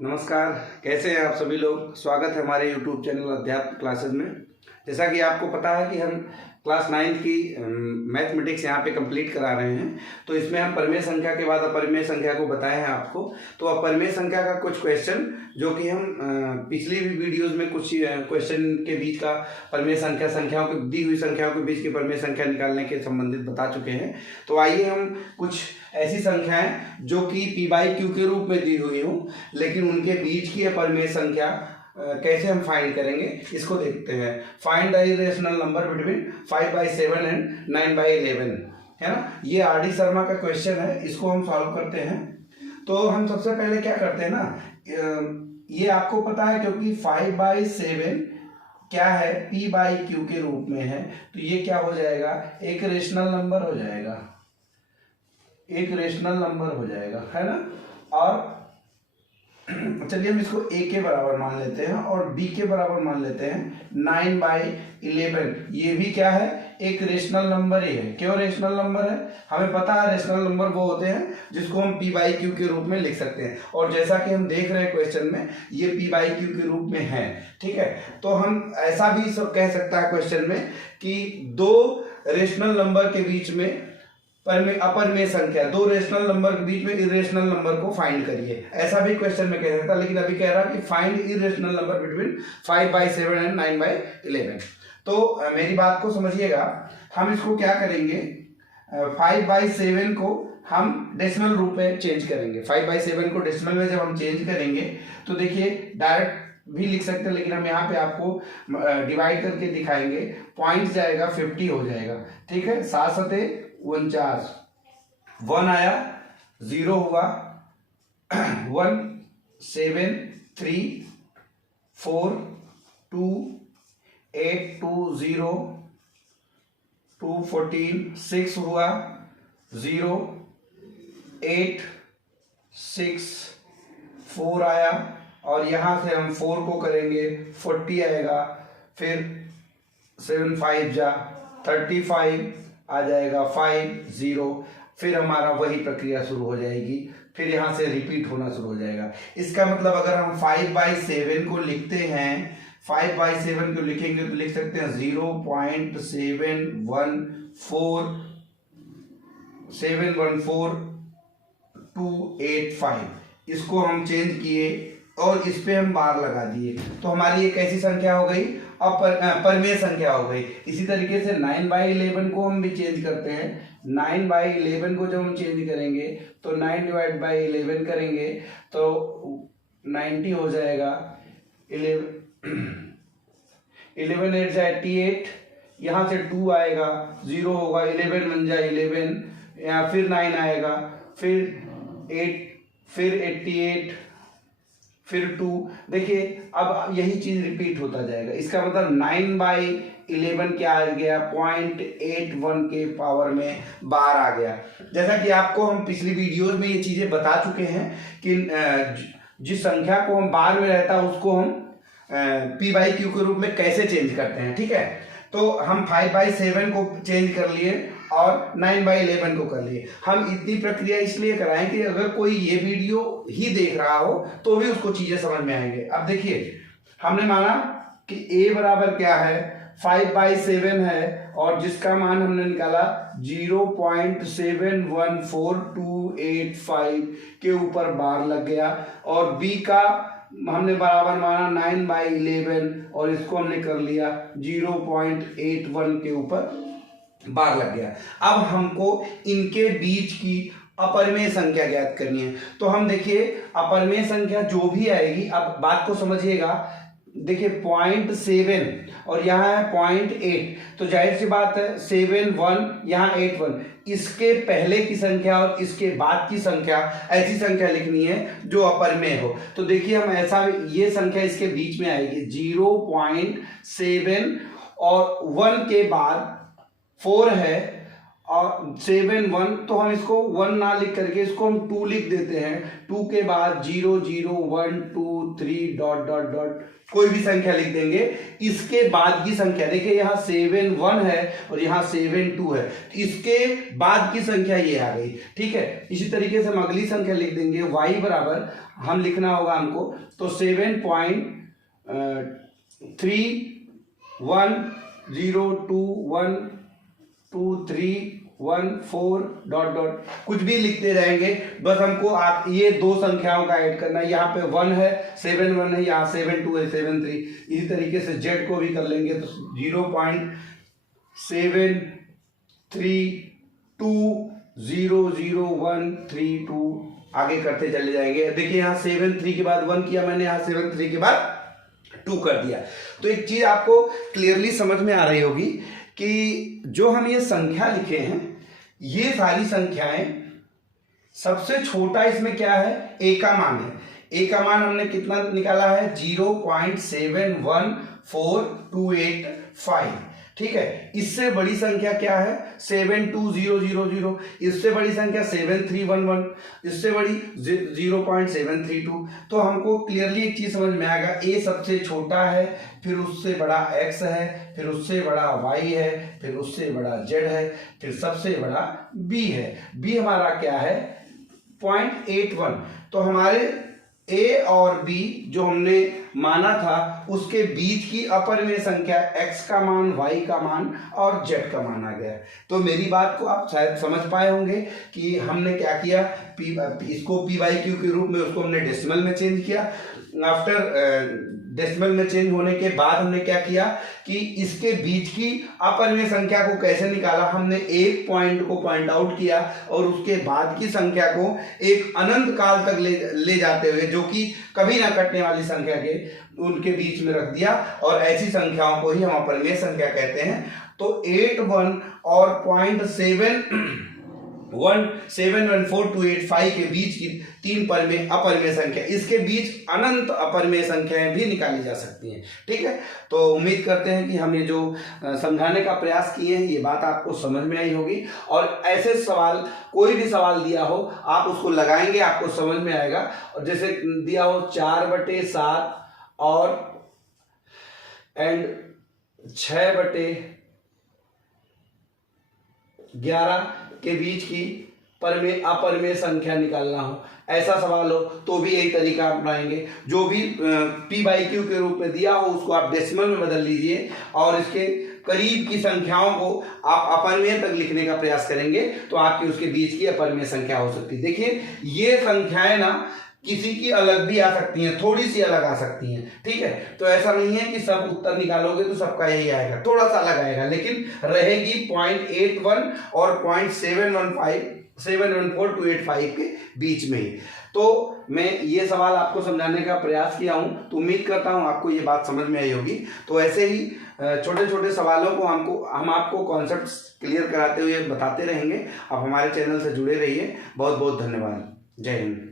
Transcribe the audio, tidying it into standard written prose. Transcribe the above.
नमस्कार, कैसे हैं आप सभी लोग। स्वागत है हमारे YouTube चैनल अध्यात्म क्लासेस में। जैसा कि आपको पता है कि हम क्लास 9th की मैथमेटिक्स यहाँ पे कंप्लीट करा रहे हैं। तो इसमें हम परिमेय संख्या के बाद अपरिमेय संख्या को बताए हैं आपको। तो अपरिमेय संख्या का कुछ क्वेश्चन जो कि हम पिछली भी वीडियोस में कुछ क्वेश्चन के बीच का परिमेय संख्याओं की दी हुई संख्याओं के बीच की परिमेय संख्या निकालने के संबंधित बता चुके हैं। तो आइए हम कुछ ऐसी संख्याएं जो कि p/q के रूप में दी हुई हों लेकिन उनके बीच की अपरिमेय संख्या कैसे हम फाइंड करेंगे इसको देखते हैं। Find the irrational number between 5/7 and 9/11 है ना। ये आर डी शर्मा का क्वेश्चन है, इसको हम सॉल्व करते हैं। तो हम सबसे पहले क्या करते हैं ना, ये आपको पता है क्योंकि 5/7 क्या है p/q के रूप में है, तो ये क्या हो जाएगा, एक रेशनल नंबर हो जाएगा, एक रेशनल नंबर हो जाएगा, है ना। और चलिए हम इसको a के बराबर मान लेते हैं और b के बराबर मान लेते हैं 9/11। ये भी क्या है, एक रेशनल नंबर ही है। क्यों रेशनल नंबर है, हमें पता है रेशनल नंबर वो होते हैं जिसको हम p/q के रूप में लिख सकते हैं। और जैसा कि हम देख रहे हैं क्वेश्चन में ये p/q के रूप में है, ठीक है। तो हम ऐसा भी सब कह सकता है क्वेश्चन में कि दो रेशनल नंबर के बीच में अपरिमेय संख्या, दो रेशनल नंबर के बीच में इरेशनल नंबर को फाइंड करिए, ऐसा भी क्वेश्चन में कह सकता। लेकिन अभी कह रहा कि find irrational number between 5/7 and 9/11। तो मेरी बात को समझिएगा, हम इसको क्या करेंगे, 5/7 को हम डेसिमल रूप में चेंज करेंगे। 5/7 को डेसिमल में जब हम चेंज करेंगे तो देखिए डायरेक्ट भी लिख सकते हैं, लेकिन हम यहाँ पे आपको डिवाइड करके दिखाएंगे। पॉइंट जाएगा 50 हो जाएगा, ठीक है। 7×7 49, 1 आया, 0 हुआ, 1 7 3 4 2 8 2 0 2 14 6 हुआ, 0 8 6 4 आया, और यहां से हम 4 को करेंगे 40 आएगा, फिर 7 5 जा 35 आ जाएगा, 5 0, फिर हमारा वही प्रक्रिया शुरू हो जाएगी, फिर यहां से रिपीट होना शुरू हो जाएगा। इसका मतलब अगर हम 5/7 को लिखते हैं, 5/7 को लिखेंगे तो लिख सकते हैं 0.714 इसको हम चेंज किए और इस पे हम बार लगा दिए, तो हमारी एक ऐसी संख्या हो गई, परिमेय संख्या हो गई। इसी तरीके से 9/11 को हम भी चेंज करते हैं। 9/11 को जब हम चेंज करेंगे तो 9/11 करेंगे तो 90 हो जाएगा, 11 8 जा 88, यहाँ से 2 आएगा, 0 होगा, 11 1 जा 11, या फिर 9 आएगा, फिर 8, फिर 88, फिर 2। देखिए अब यही चीज रिपीट होता जाएगा। इसका मतलब 9/11 क्या आ गया, 0.81 के पावर में बार आ गया। जैसा कि आपको हम पिछली वीडियोस में ये चीजें बता चुके हैं कि जिस संख्या को हम बार में रहता है उसको हम p/q के रूप में कैसे चेंज करते हैं, ठीक है। तो हम 5/7 को चेंज कर लिए और 9/11 को कर लिए। हम इतनी प्रक्रिया इसलिए कराएं कि अगर कोई ये वीडियो ही देख रहा हो तो भी उसको चीजें समझ में आएंगे। अब देखिए हमने माना कि a बराबर क्या है, 5/7 है, और जिसका मान हमने निकाला 0.714285 के ऊपर बार लग गया, और b का हमने बराबर माना 9/11 और इसको हमने कर लिया 0.81 के ऊपर बार लग गया। अब हमको इनके बीच की अपरिमेय संख्या ज्ञात करनी है। तो हम देखिए अपरिमेय संख्या जो भी आएगी, अब बात को समझिएगा, देखिए 0.7 और यहाँ है 0.8, तो जाहिर सी बात है 7 1 यहाँ 8 1, इसके पहले की संख्या और इसके बाद की संख्या, ऐसी संख्या लिखनी है जो अपरिमेय हो। तो देखिए हम ऐसा, ये संख्या इसके बीच में आएगी 0.7 और 1 के बाद 4 है और 7 1, तो हम इसको 1 ना लिख करके इसको हम 2 लिख देते हैं। 2 के बाद 0 0 1 2 3 डॉट डॉट डॉट कोई भी संख्या लिख देंगे। इसके बाद की संख्या देखिए, यहाँ 7 1 है और यहाँ 7 2 है, इसके बाद की संख्या ये आ गई। ठीक है, इसी तरीके से हम अगली संख्या लिख देंगे। y बराबर हम लिखना होगा हमको, तो 7.310212314 डॉट डॉट कुछ भी लिखते रहेंगे। बस हमको ये दो संख्याओं का ऐड करना है। यहाँ पे 1 है, 7 1 है, यहाँ 7 2 है, 7 3। इसी तरीके से z को भी कर लेंगे, तो 0.73200132 आगे करते चले जाएंगे। देखिए यहाँ 7 3 के बाद 1 किया मैंने, यहाँ 7 3 के बाद 2 कर दिया। तो एक चीज आपको क्लियरली समझ में आ रही होगी कि जो हम ये संख्या लिखे हैं, ये सारी संख्याएं, सबसे छोटा इसमें क्या है, a का मान है। a का मान हमने कितना निकाला है, 0.714285। ठीक है, इससे बड़ी संख्या क्या है, 72000, इससे बड़ी संख्या 7311, इससे बड़ी 0.732। तो हमको क्लियरली एक चीज समझ में आएगा, a सबसे छोटा है, फिर उससे बड़ा x है, फिर उससे बड़ा y है, फिर उससे बड़ा z है, फिर सबसे बड़ा b है। b हमारा क्या है, 0.81। तो हमारे a और b जो हमने माना था, उसके बीच की अपरिमेय संख्या x का मान, y का मान और z का मान आ गया। तो मेरी बात को आप शायद समझ पाए होंगे कि हमने क्या किया, इसको p बाई क्यू के रूप में उसको हमने डेसिमल में चेंज किया। आफ्टर डेसिमल में चेंज होने के बाद हमने क्या किया कि इसके बीच की अपरिमेय संख्या को कैसे निकाला, हमने एक पॉइंट को पॉइंट आउट किया और उसके बाद की संख्या को एक अनंत काल तक ले जाते हुए, जो कि कभी ना कटने वाली संख्या के उनके बीच में रख दिया, और ऐसी संख्याओं को ही हम अपरिमेय संख्या कहते हैं। तो 8 1 और 0.714285 के बीच की 3 परिमेय अपरिमेय संख्या, इसके बीच अनंत अपरिमेय संख्याएं भी निकाली जा सकती हैं। ठीक है, तो उम्मीद करते हैं कि हम ये जो समझाने का प्रयास किए हैं, ये बात आपको समझ में आई होगी। और ऐसे सवाल, कोई भी सवाल दिया हो, आप उसको लगाएंगे, आपको समझ में आएगा। और जैसे दिया हो 4/7 और 6/11 के बीच की परिमेय अपरिमेय संख्या निकालना हो, ऐसा सवाल हो तो भी यही तरीका अपनाएंगे। जो भी p बाई क्यू के रूप में दिया हो उसको आप डेसिमल में बदल लीजिए और इसके करीब की संख्याओं को आप अपरिमेय तक लिखने का प्रयास करेंगे, तो आपकी उसके बीच की अपरिमेय संख्या हो सकती है। देखिए ये संख्याएं ना किसी की अलग भी आ सकती हैं, थोड़ी सी अलग आ सकती हैं। ठीक है, तो ऐसा नहीं है कि सब उत्तर निकालोगे तो सबका यही आएगा, थोड़ा सा अलग आएगा, लेकिन रहेगी 0.81 और 0.714285 के बीच में ही। तो मैं ये सवाल आपको समझाने का प्रयास किया हूं, तो उम्मीद करता हूं आपको ये बात समझ में आई होगी। तो ऐसे ही छोटे छोटे सवालों को हम आपको कॉन्सेप्ट्स क्लियर कराते हुए बताते रहेंगे। आप हमारे चैनल से जुड़े रहिए। बहुत बहुत धन्यवाद। जय हिंद।